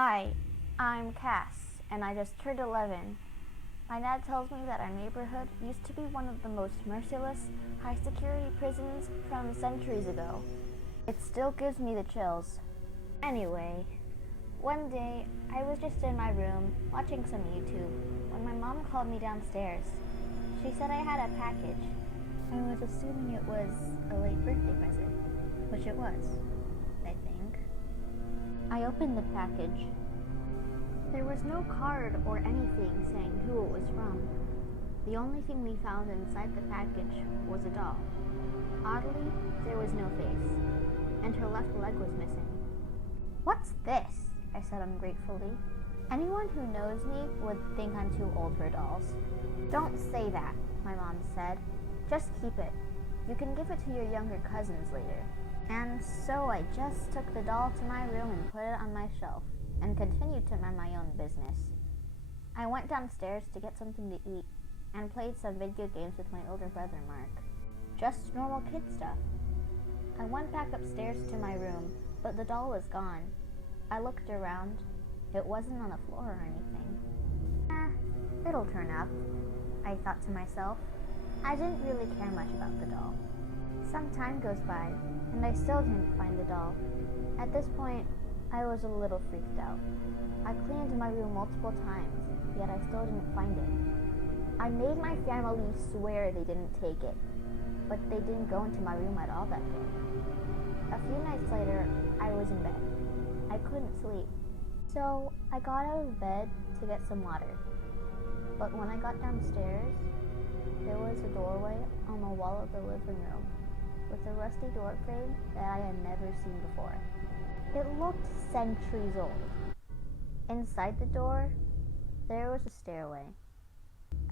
Hi, I'm Cass, and I just turned 11. My dad tells me that our neighborhood used to be one of the most merciless, high-security prisons from centuries ago. It still gives me the chills. Anyway, one day, I was just in my room watching some YouTube when my mom called me downstairs. She said I had a package. I was assuming it was a late birthday present, which it was, I think. I opened the package. There was no card or anything saying who it was from. The only thing we found inside the package was a doll. Oddly, there was no face, and her left leg was missing. "What's this?" I said ungratefully. "Anyone who knows me would think I'm too old for dolls." "Don't say that," my mom said. "Just keep it. You can give it to your younger cousins later." And so I just took the doll to my room and put it on my shelf, and continued to mind my own business. I went downstairs to get something to eat, and played some video games with my older brother Mark. Just normal kid stuff. I went back upstairs to my room, but the doll was gone. I looked around. It wasn't on the floor or anything. It'll turn up, I thought to myself. I didn't really care much about the doll. Some time goes by, and I still didn't find the doll. At this point, I was a little freaked out. I cleaned my room multiple times, yet I still didn't find it. I made my family swear they didn't take it, but they didn't go into my room at all that day. A few nights later, I was in bed. I couldn't sleep, so I got out of bed to get some water. But when I got downstairs, there was a doorway on the wall of the living room with a rusty door frame that I had never seen before. It looked centuries old. Inside the door, there was a stairway.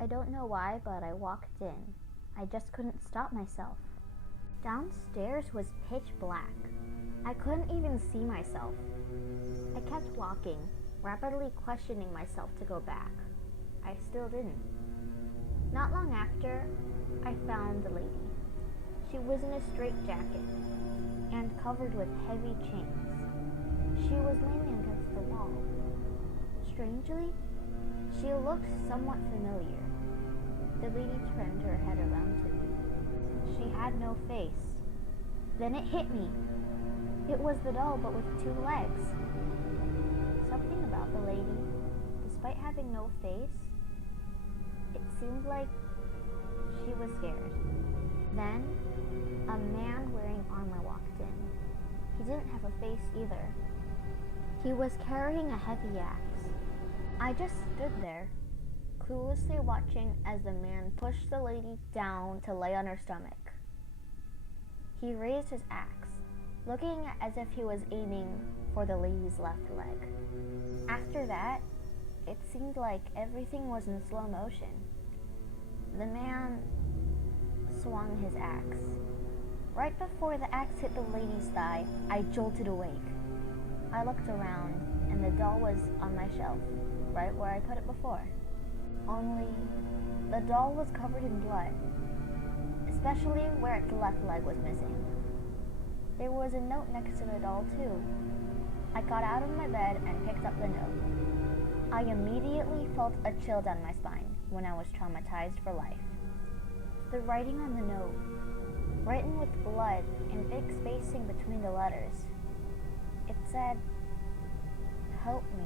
I don't know why, but I walked in. I just couldn't stop myself. Downstairs was pitch black. I couldn't even see myself. I kept walking, rapidly questioning myself to go back. I still didn't. Not long after, I found the lady. She was in a straitjacket and covered with heavy chains. She was leaning against the wall. Strangely, she looked somewhat familiar. The lady turned her head around to me. She had no face. Then it hit me. It was the doll, but with 2 legs. Something about the lady, despite having no face, it seemed like she was scared. Then, a man wearing armor walked in. He didn't have a face either. He was carrying a heavy axe. I just stood there, cluelessly watching as the man pushed the lady down to lay on her stomach. He raised his axe, looking as if he was aiming for the lady's left leg. After that, it seemed like everything was in slow motion. The man swung his axe. Right before the axe hit the lady's thigh, I jolted awake. I looked around, and the doll was on my shelf, right where I put it before. Only, the doll was covered in blood, especially where its left leg was missing. There was a note next to the doll, too. I got out of my bed and picked up the note. I immediately felt a chill down my spine when I was traumatized for life. The writing on the note, written with blood and big spacing between the letters, it said, "Help me."